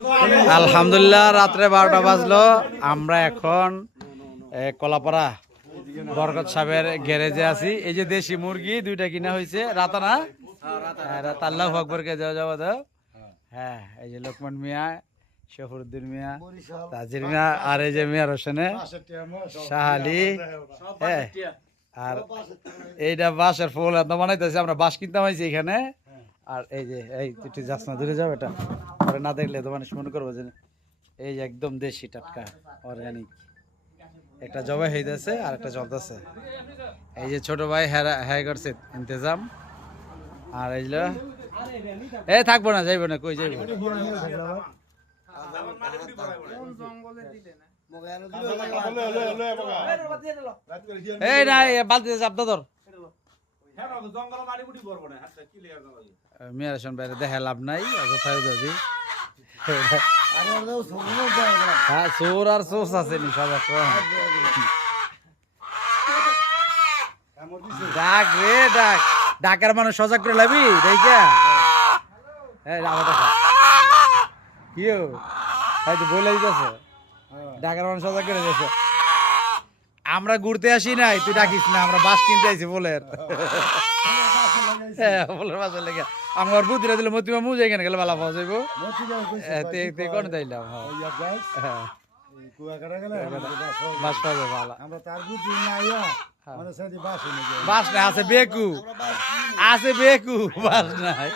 আলহামদুলিল্লাহ রাত্রে 12টা বাজলো। আমরা এখন কলাপাড়া বরকত সাহেবের গ্যারেজে আছি। এই যে দেশি মুরগি দুইটা কিনা হয়েছে। রাতা না আল্লাহু আকবরকে যাওয়া দাও। হ্যাঁ, এই যে লোকমান মিয়া, শফরুদ্দিন মিয়া, তাজির মিয়া, আর এই যে মিয়া হোসেনে শাহ আলী। হ্যাঁ, আর এইটা বাঁশের ফুল এত বানাইতেছে। আমরা বাঁশ কিনতে হয়েছি এখানে। আর এই যে এই তুই যাস না, দূরে যাও, এটা পরে না দেখলে তো মানুষ মনে করবো যে এই যে একদম দেশি টাটকা অর্গানিক। একটা জবাই হইতেছে আর একটা চলতেছে। এই যে ছোট ভাই হ্যাঁ করছে ইন্তজাম। আর এই এই থাকবো না, যাইবো না, কই যাইবো? এই না বালতি চাপটা ধর। মিয়া রসন বাইরে দেখা লাভ নাই। চোর আর সোর্স আছে নি সব ডাক রে ডাক। ডাকার মানুষ সজাগ করে লাবি দেখা। কিও হয়তো বলে দিতেছে ডাকার মানুষ সজাগ করে দিয়েছে। আমরা ঘুরতে আসি নাই, তুই ডাকিস না। আমরা বাস কিনতে আইছি বলের। বলের বাসের লেগে আমার বুদ্ধিরা দিলে মতি মামু যেখানে গেলে ভালো পাওয়া যাইব। কোন যাইলাম বাস পাওয়া যাবে ভালো। বাস নাই, আছে বেকু, আছে বেকু, বাস নাই।